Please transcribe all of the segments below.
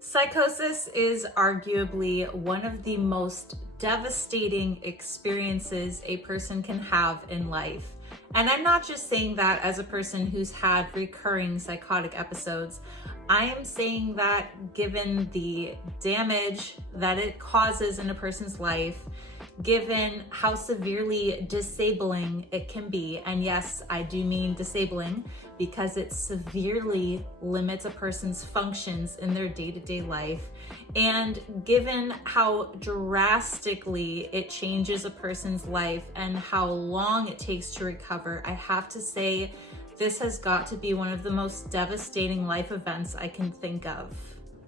Psychosis is arguably one of the most devastating experiences a person can have in life. And I'm not just saying that as a person who's had recurring psychotic episodes. I am saying that given the damage that it causes in a person's life, given how severely disabling it can be, and yes, I do mean disabling because it severely limits a person's functions in their day-to-day life, and given how drastically it changes a person's life and how long it takes to recover, I have to say this has got to be one of the most devastating life events I can think of.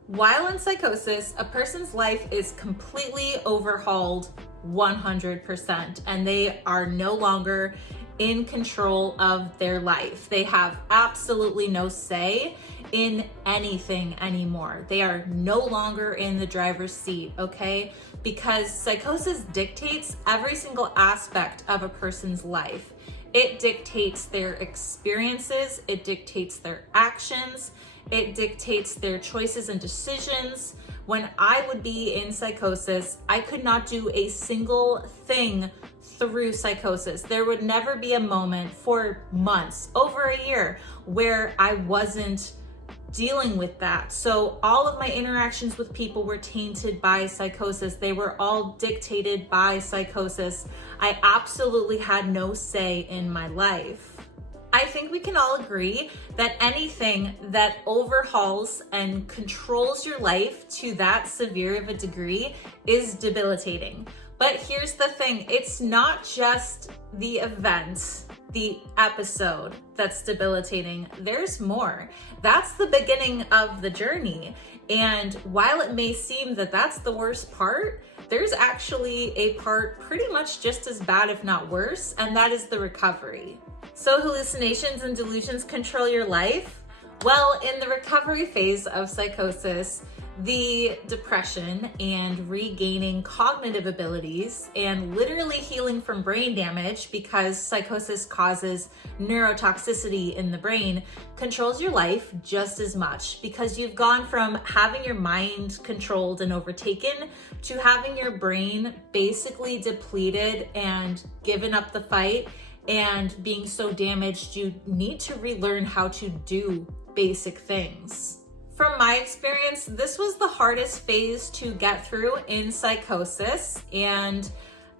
While in psychosis, a person's life is completely overhauled 100%, and they are no longer in control of their life. They have absolutely no say in anything anymore. They are no longer in the driver's seat, okay? Because psychosis dictates every single aspect of a person's life. It dictates their experiences, it dictates their actions, it dictates their choices and decisions. When I would be in psychosis, I could not do a single thing through psychosis. There would never be a moment for months, over a year, where I wasn't dealing with that. So all of my interactions with people were tainted by psychosis. They were all dictated by psychosis. I absolutely had no say in my life. I think we can all agree that anything that overhauls and controls your life to that severe of a degree is debilitating. But here's the thing, it's not just the event, the episode that's debilitating. There's more. That's the beginning of the journey. And while it may seem that that's the worst part, there's actually a part pretty much just as bad, if not worse, and that is the recovery. So hallucinations and delusions control your life? Well, in the recovery phase of psychosis, the depression and regaining cognitive abilities and literally healing from brain damage, because psychosis causes neurotoxicity in the brain, controls your life just as much, because you've gone from having your mind controlled and overtaken to having your brain basically depleted and given up the fight and being so damaged you need to relearn how to do basic things. From my experience, this was the hardest phase to get through in psychosis, and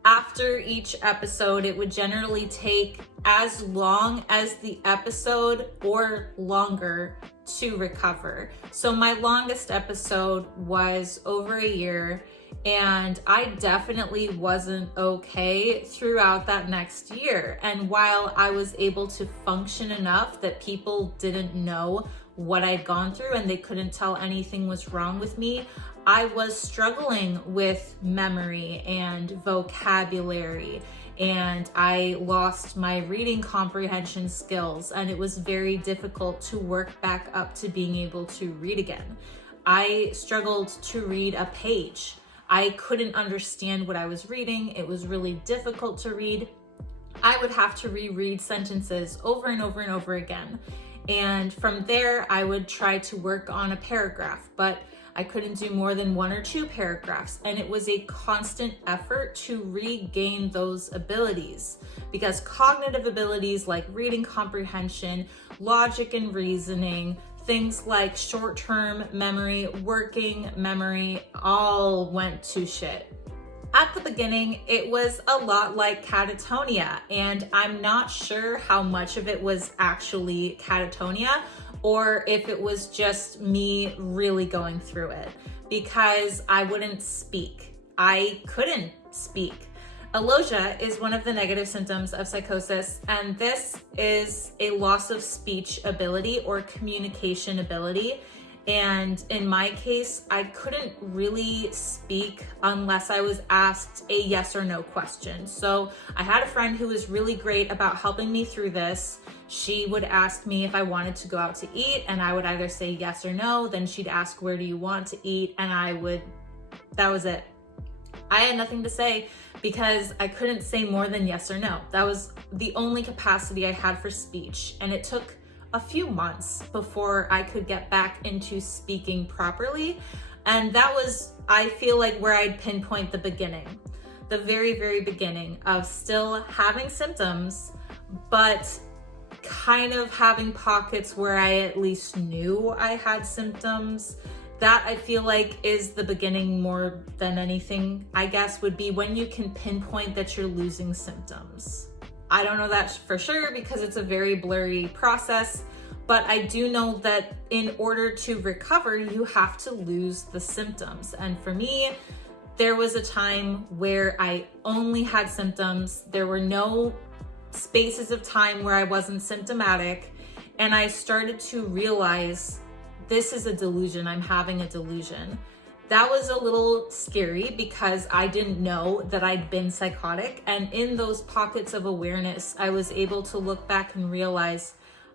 after each episode, it would generally take as long as the episode or longer to recover. So my longest episode was over a year, and I definitely wasn't okay throughout that next year. And while I was able to function enough that people didn't know what I'd gone through and they couldn't tell anything was wrong with me, I was struggling with memory and vocabulary, and I lost my reading comprehension skills, and it was very difficult to work back up to being able to read again. I struggled to read a page. I couldn't understand what I was reading. It was really difficult to read. I would have to reread sentences over and over and over again. And from there, I would try to work on a paragraph, but I couldn't do more than 1 or 2 paragraphs. And it was a constant effort to regain those abilities, because cognitive abilities like reading comprehension, logic and reasoning, things like short-term memory, working memory, all went to shit. At the beginning, it was a lot like catatonia, and I'm not sure how much of it was actually catatonia or if it was just me really going through it, because I wouldn't speak. I couldn't speak. Alogia is one of the negative symptoms of psychosis, and this is a loss of speech ability or communication ability. And in my case, I couldn't really speak unless I was asked a yes or no question. So I had a friend who was really great about helping me through this. She would ask me if I wanted to go out to eat, and I would either say yes or no. Then she'd ask, where do you want to eat? And that was it. I had nothing to say because I couldn't say more than yes or no. That was the only capacity I had for speech. And it took a few months before I could get back into speaking properly. And that was, I feel like, where I'd pinpoint the beginning, the very, very beginning of still having symptoms, but kind of having pockets where I at least knew I had symptoms. That I feel like is the beginning more than anything, I guess, would be when you can pinpoint that you're losing symptoms. I don't know that for sure because it's a very blurry process, but I do know that in order to recover, you have to lose the symptoms. And for me, there was a time where I only had symptoms. There were no spaces of time where I wasn't symptomatic. And I started to realize this is a delusion. I'm having a delusion. That was a little scary because I didn't know that I'd been psychotic. And in those pockets of awareness, I was able to look back and realize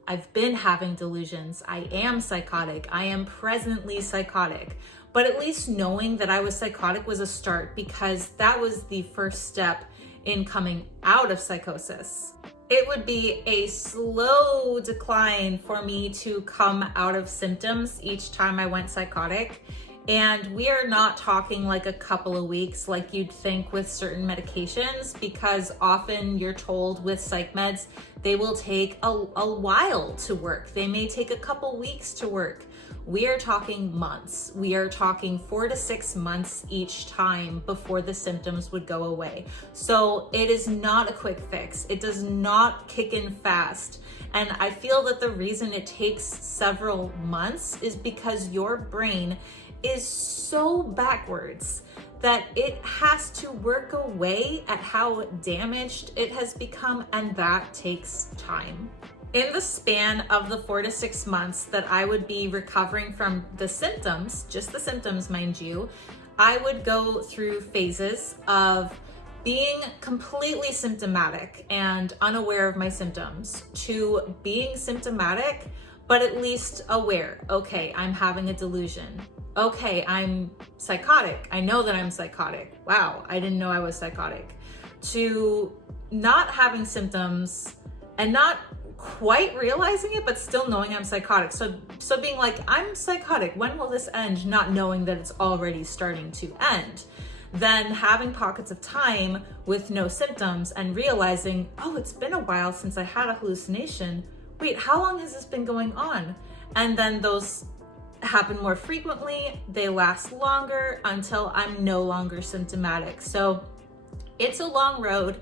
I've been having delusions. I am psychotic. I am presently psychotic. But at least knowing that I was psychotic was a start because that was the first step in coming out of psychosis. It would be a slow decline for me to come out of symptoms each time I went psychotic. And we are not talking like a couple of weeks like you'd think with certain medications, because often you're told with psych meds, they will take a while to work. They may take a couple weeks to work. We are talking months. We are talking 4 to 6 months each time before the symptoms would go away. So it is not a quick fix. It does not kick in fast. And I feel that the reason it takes several months is because your brain is so backwards that it has to work away at how damaged it has become, and that takes time. In the span of the 4 to 6 months that I would be recovering from the symptoms, just the symptoms, mind you, I would go through phases of being completely symptomatic and unaware of my symptoms to being symptomatic, but at least aware. Okay, I'm having a delusion. Okay, I'm psychotic. I know that I'm psychotic. Wow, I didn't know I was psychotic. To not having symptoms and not quite realizing it, but still knowing I'm psychotic. So being like, I'm psychotic. When will this end? Not knowing that it's already starting to end. Then having pockets of time with no symptoms and realizing, oh, it's been a while since I had a hallucination. Wait, how long has this been going on? And then those happen more frequently, they last longer until I'm no longer symptomatic. So it's a long road,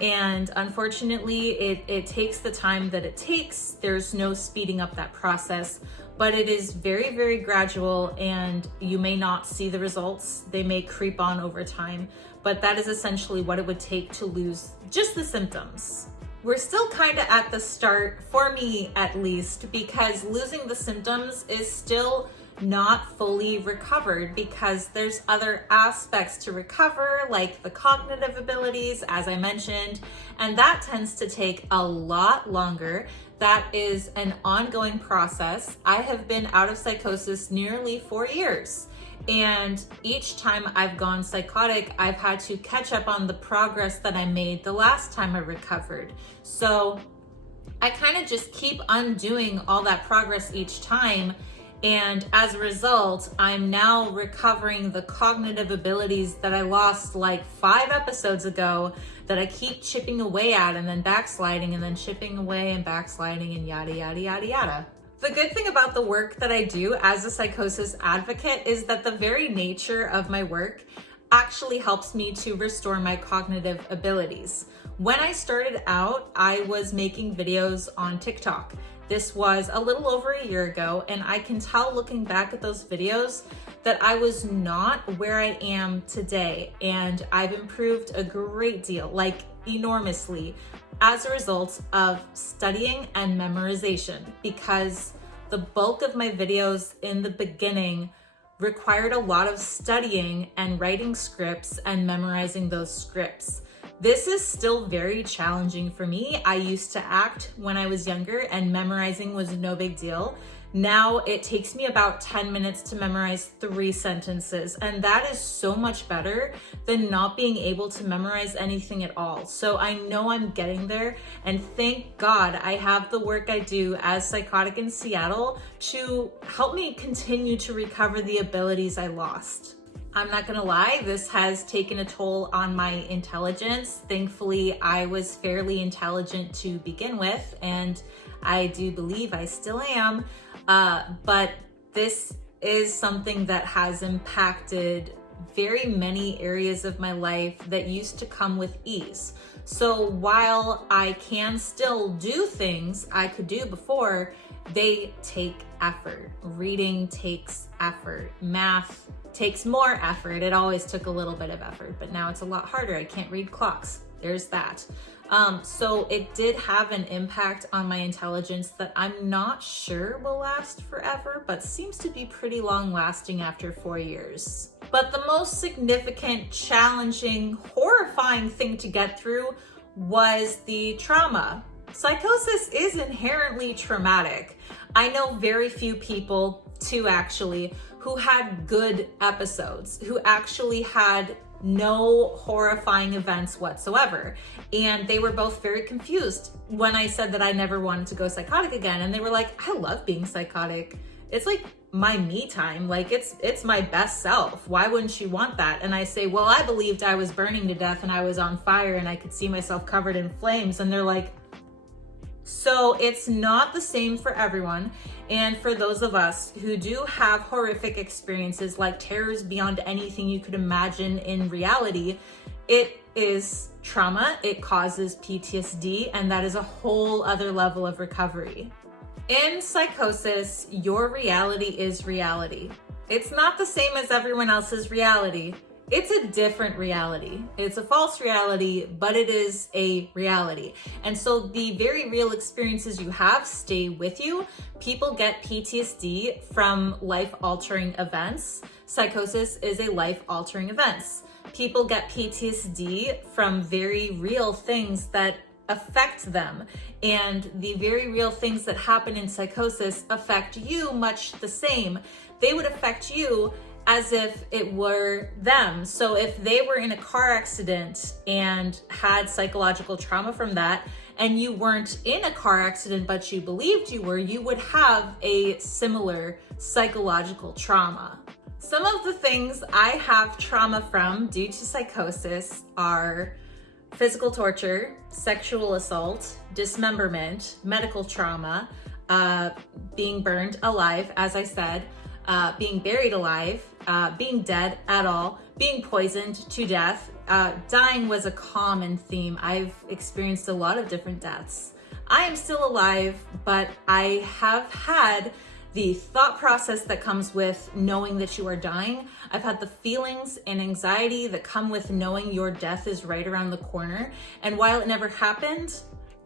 and unfortunately it takes the time that it takes. There's no speeding up that process, but it is very, very gradual, and you may not see the results. They may creep on over time, but that is essentially what it would take to lose just the symptoms. We're still kind of at the start, for me at least, because losing the symptoms is still not fully recovered because there's other aspects to recover, like the cognitive abilities, as I mentioned, and that tends to take a lot longer. That is an ongoing process. I have been out of psychosis nearly 4 years. And each time I've gone psychotic, I've had to catch up on the progress that I made the last time I recovered. So I kind of just keep undoing all that progress each time. And as a result, I'm now recovering the cognitive abilities that I lost like 5 episodes ago that I keep chipping away at and then backsliding and then chipping away and backsliding and yada, yada, yada, yada. The good thing about the work that I do as a psychosis advocate is that the very nature of my work actually helps me to restore my cognitive abilities. When I started out, I was making videos on TikTok. This was a little over a year ago, and I can tell looking back at those videos that I was not where I am today, and I've improved a great deal, like enormously, as a result of studying and memorization, because the bulk of my videos in the beginning required a lot of studying and writing scripts and memorizing those scripts. This is still very challenging for me. I used to act when I was younger and memorizing was no big deal. Now it takes me about 10 minutes to memorize 3 sentences, and that is so much better than not being able to memorize anything at all. So I know I'm getting there, and thank God I have the work I do as psychotic in Seattle to help me continue to recover the abilities I lost. I'm not gonna lie, this has taken a toll on my intelligence. Thankfully, I was fairly intelligent to begin with, and I do believe I still am, but this is something that has impacted very many areas of my life that used to come with ease. So while I can still do things I could do before, they take effort. Reading takes effort. Math takes more effort. It always took a little bit of effort, but now it's a lot harder. I can't read clocks. There's that. So it did have an impact on my intelligence that I'm not sure will last forever, but seems to be pretty long lasting after 4 years. But the most significant, challenging, horrifying thing to get through was the trauma. Psychosis is inherently traumatic. I know very few people, 2 actually, who had good episodes, who actually had no horrifying events whatsoever. And they were both very confused when I said that I never wanted to go psychotic again. And they were like, I love being psychotic. It's like my me time. Like it's my best self. Why wouldn't you want that? And I say, well, I believed I was burning to death and I was on fire and I could see myself covered in flames. And they're like, so it's not the same for everyone. And for those of us who do have horrific experiences like terrors beyond anything you could imagine in reality, it is trauma, it causes PTSD, and that is a whole other level of recovery. In psychosis, your reality is reality. It's not the same as everyone else's reality. It's a different reality. It's a false reality, but it is a reality. And so the very real experiences you have stay with you. People get PTSD from life-altering events. Psychosis is a life-altering event. People get PTSD from very real things that affect them. And the very real things that happen in psychosis affect you much the same. They would affect you as if it were them. So if they were in a car accident and had psychological trauma from that, and you weren't in a car accident, but you believed you were, you would have a similar psychological trauma. Some of the things I have trauma from due to psychosis are physical torture, sexual assault, dismemberment, medical trauma, being burned alive, as I said, being buried alive, being dead at all, being poisoned to death. Dying was a common theme. I've experienced a lot of different deaths. I am still alive, but I have had the thought process that comes with knowing that you are dying. I've had the feelings and anxiety that come with knowing your death is right around the corner. And while it never happened,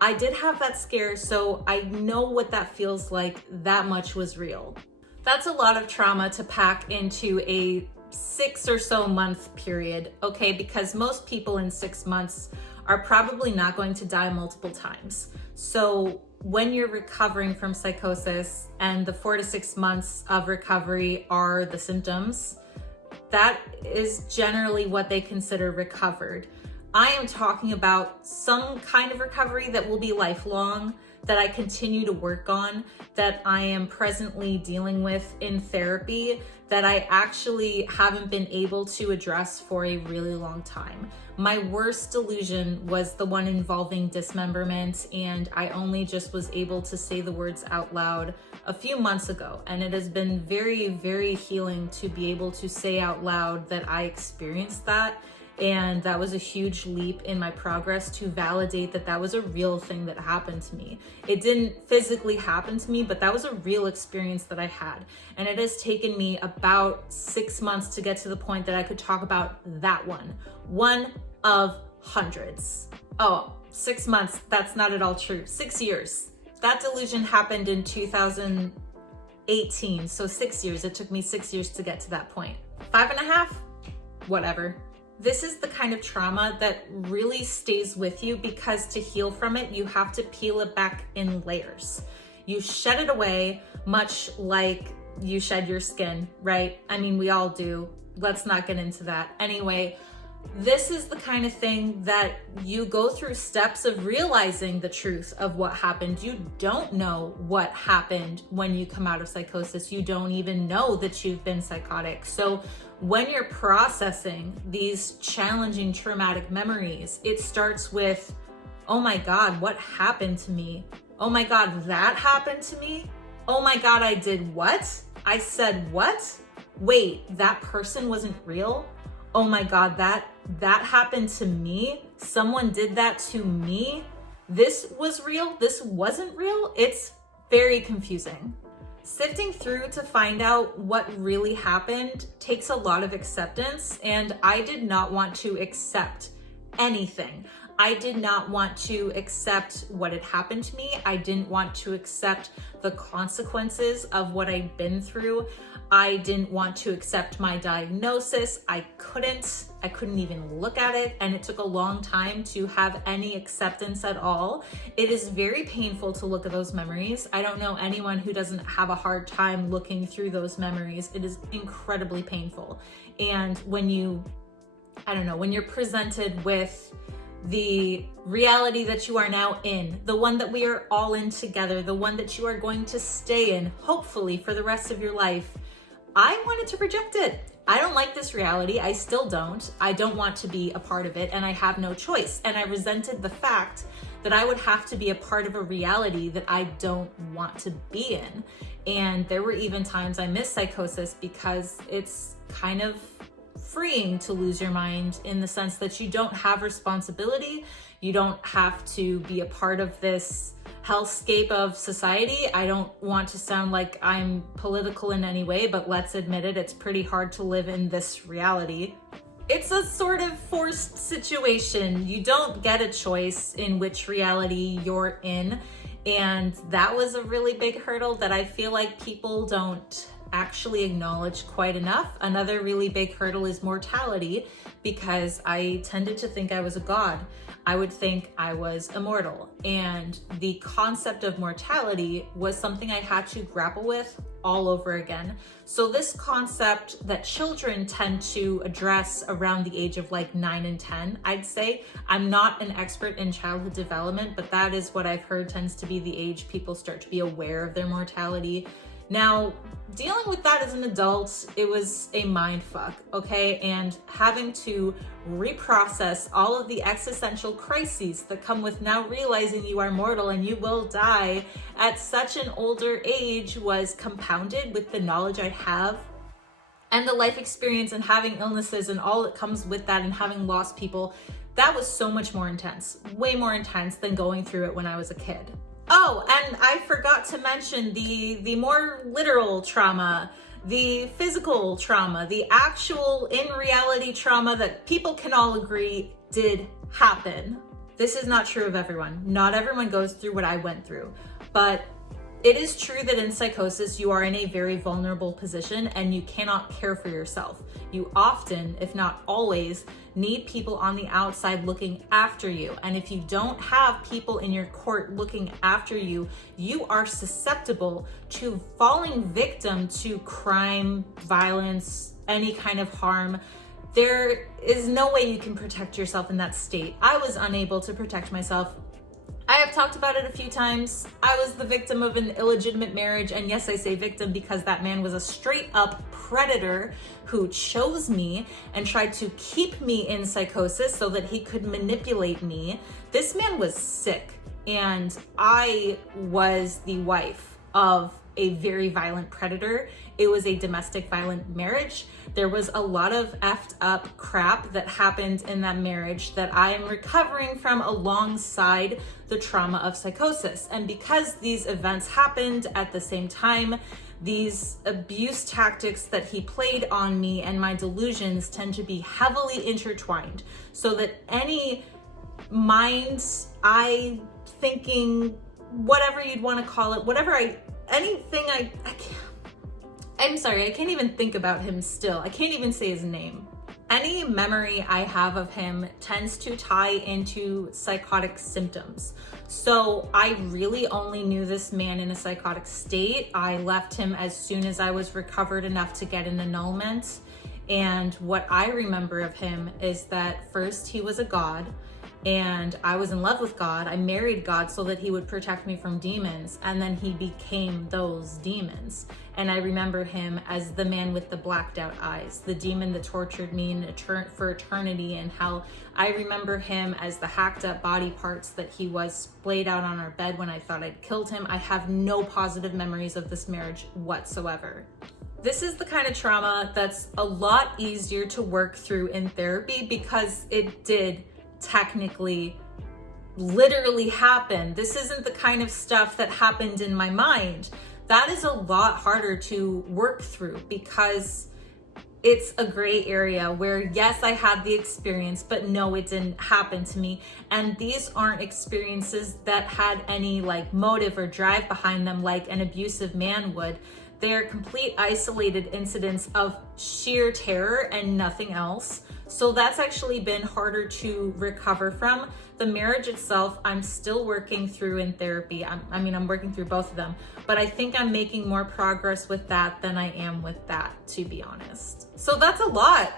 I did have that scare, so I know what that feels like. That much was real. That's a lot of trauma to pack into a 6 or so month period, okay? Because most people in 6 months are probably not going to die multiple times. So when you're recovering from psychosis and the 4 to 6 months of recovery are the symptoms, that is generally what they consider recovered. I am talking about some kind of recovery that will be lifelong, that I continue to work on, that I am presently dealing with in therapy, that I actually haven't been able to address for a really long time. My worst delusion was the one involving dismemberment, and I only just was able to say the words out loud a few months ago. And it has been very, very healing to be able to say out loud that I experienced that. And that was a huge leap in my progress to validate that that was a real thing that happened to me. It didn't physically happen to me, but that was a real experience that I had. And it has taken me about 6 months to get to the point that I could talk about that one of hundreds. Oh, 6 months, that's not at all true. 6 years. That delusion happened in 2018, so 6 years. It took me 6 years to get to that point. 5.5, whatever. This is the kind of trauma that really stays with you because to heal from it, you have to peel it back in layers. You shed it away. much like you shed your skin, right? I mean, we all do. Let's not get into that. Anyway, this is the kind of thing that you go through steps of realizing the truth of what happened. You don't know what happened when you come out of psychosis. You don't even know that you've been psychotic. So when you're processing these challenging traumatic memories, it starts with, oh my God, what happened to me? Oh my God, that happened to me? Oh my God, I did what? I said what? Wait, that person wasn't real? Oh my God, that happened to me? Someone did that to me? This was real? This wasn't real? It's very confusing. Sifting through to find out what really happened takes a lot of acceptance, and I did not want to accept anything. I did not want to accept what had happened to me. I didn't want to accept the consequences of what I'd been through. I didn't want to accept my diagnosis. I couldn't even look at it, and it took a long time to have any acceptance at all. It is very painful to look at those memories. I don't know anyone who doesn't have a hard time looking through those memories. It is incredibly painful. And when you're presented with the reality that you are now in, the one that we are all in together, the one that you are going to stay in, hopefully for the rest of your life, I wanted to reject it. I don't like this reality. I still don't. I don't want to be a part of it, and I have no choice. And I resented the fact that I would have to be a part of a reality that I don't want to be in. And there were even times I missed psychosis because it's kind of freeing to lose your mind, in the sense that you don't have responsibility. You don't have to be a part of this hellscape of society. I don't want to sound like I'm political in any way, but let's admit it, it's pretty hard to live in this reality. It's a sort of forced situation. You don't get a choice in which reality you're in. And that was a really big hurdle that I feel like people don't actually acknowledge quite enough. Another really big hurdle is mortality, because I tended to think I was a god. I would think I was immortal. And the concept of mortality was something I had to grapple with all over again. So this concept that children tend to address around the age of like 9 and 10, I'd say. I'm not an expert in childhood development, but that is what I've heard tends to be the age people start to be aware of their mortality. Now, dealing with that as an adult, it was a mind fuck, okay? And having to reprocess all of the existential crises that come with now realizing you are mortal and you will die at such an older age was compounded with the knowledge I have and the life experience and having illnesses and all that comes with that, and having lost people. That was so much more intense, way more intense than going through it when I was a kid. Oh, and I forgot to mention the more literal trauma, the physical trauma, the actual in reality trauma that people can all agree did happen. This is not true of everyone. Not everyone goes through what I went through, but it is true that in psychosis, you are in a very vulnerable position and you cannot care for yourself. You often, if not always, need people on the outside looking after you. And if you don't have people in your court looking after you, you are susceptible to falling victim to crime, violence, any kind of harm. There is no way you can protect yourself in that state. I was unable to protect myself. I have talked about it a few times. I was the victim of an illegitimate marriage, and yes, I say victim because that man was a straight up predator who chose me and tried to keep me in psychosis so that he could manipulate me. This man was sick, and I was the wife of a very violent predator. It was a domestic violent marriage. There was a lot of effed up crap that happened in that marriage that I am recovering from alongside the trauma of psychosis. And because these events happened at the same time, these abuse tactics that he played on me and my delusions tend to be heavily intertwined, so that any minds, eye, thinking, whatever you'd want to call it, I'm sorry, I can't even think about him still. I can't even say his name. Any memory I have of him tends to tie into psychotic symptoms. So I really only knew this man in a psychotic state. I left him as soon as I was recovered enough to get an annulment. And what I remember of him is that first he was a god, and I was in love with God. I married God so that he would protect me from demons, and then he became those demons. And I remember him as the man with the blacked out eyes, the demon that tortured me for eternity, and how I remember him as the hacked up body parts that he was splayed out on our bed when I thought I'd killed him. I have no positive memories of this marriage whatsoever. This is the kind of trauma that's a lot easier to work through in therapy because it did technically literally happen. This isn't the kind of stuff that happened in my mind. That is a lot harder to work through because it's a gray area where yes, I had the experience, but no, it didn't happen to me. And these aren't experiences that had any like motive or drive behind them like an abusive man would. They're complete isolated incidents of sheer terror and nothing else. So that's actually been harder to recover from. The marriage itself, I'm still working through in therapy. I'm working through both of them, but I think I'm making more progress with that than I am with that, to be honest. So that's a lot.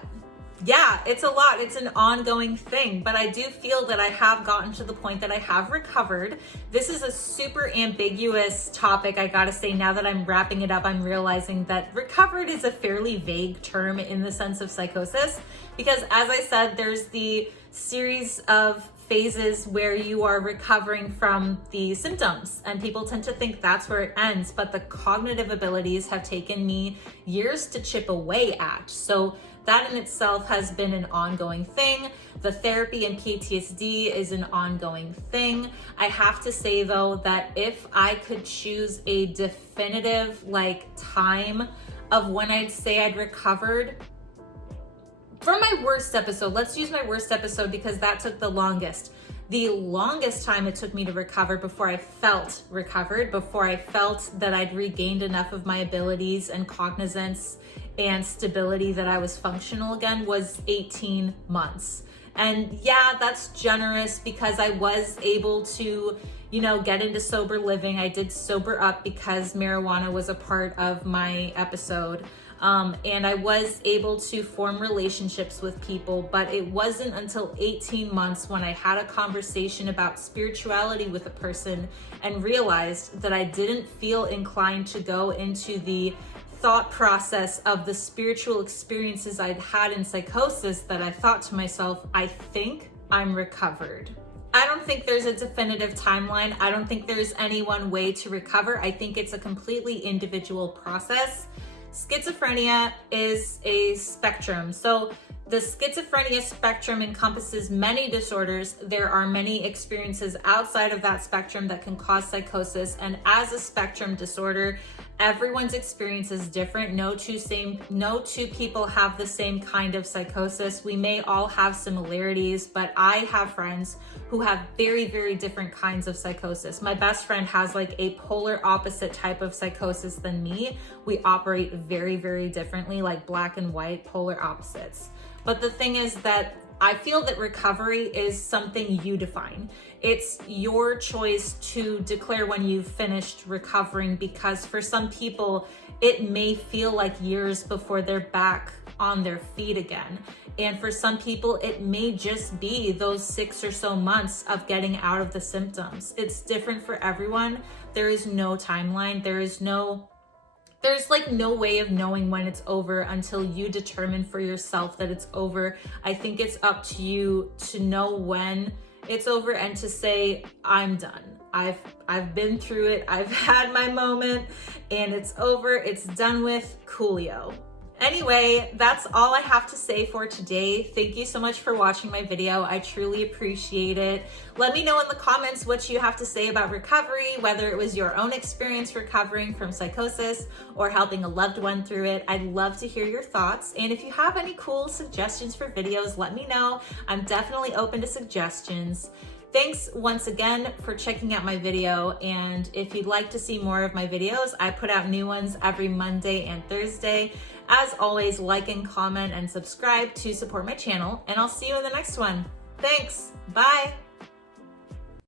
Yeah, it's a lot. It's an ongoing thing, but I do feel that I have gotten to the point that I have recovered. This is a super ambiguous topic. I gotta say, now that I'm wrapping it up, I'm realizing that recovered is a fairly vague term in the sense of psychosis, because as I said, there's the series of phases where you are recovering from the symptoms, and people tend to think that's where it ends, but the cognitive abilities have taken me years to chip away at. So that in itself has been an ongoing thing. The therapy and PTSD is an ongoing thing. I have to say though that if I could choose a definitive time of when I'd say I'd recovered, for my worst episode, let's use my worst episode because that took the longest. The longest time it took me to recover before I felt recovered, before I felt that I'd regained enough of my abilities and cognizance and stability that I was functional again, was 18 months. And yeah, that's generous because I was able to, get into sober living. I did sober up because marijuana was a part of my episode. And I was able to form relationships with people, but it wasn't until 18 months when I had a conversation about spirituality with a person and realized that I didn't feel inclined to go into the thought process of the spiritual experiences I'd had in psychosis that I thought to myself, I think I'm recovered. I don't think there's a definitive timeline. I don't think there's any one way to recover. I think it's a completely individual process. Schizophrenia is a spectrum. So the schizophrenia spectrum encompasses many disorders. There are many experiences outside of that spectrum that can cause psychosis. And as a spectrum disorder, everyone's experience is different. No two people have the same kind of psychosis. We may all have similarities, but I have friends who have very, very different kinds of psychosis. My best friend has a polar opposite type of psychosis than me. We operate very, very differently, like black and white, polar opposites. But the thing is that I feel that recovery is something you define. It's your choice to declare when you've finished recovering, because for some people, it may feel like years before they're back on their feet again. And for some people, it may just be those 6 or so months of getting out of the symptoms. It's different for everyone. There is no timeline. There's no way of knowing when it's over until you determine for yourself that it's over. I think it's up to you to know when it's over and to say, I'm done. I've been through it. I've had my moment and it's over. It's done with. Coolio. Anyway, that's all I have to say for today. Thank you so much for watching my video. I truly appreciate it. Let me know in the comments what you have to say about recovery, whether it was your own experience recovering from psychosis or helping a loved one through it. I'd love to hear your thoughts. And if you have any cool suggestions for videos, let me know. I'm definitely open to suggestions. Thanks once again for checking out my video, and if you'd like to see more of my videos, I put out new ones every Monday and Thursday. As always, like and comment and subscribe to support my channel, and I'll see you in the next one. Thanks, bye!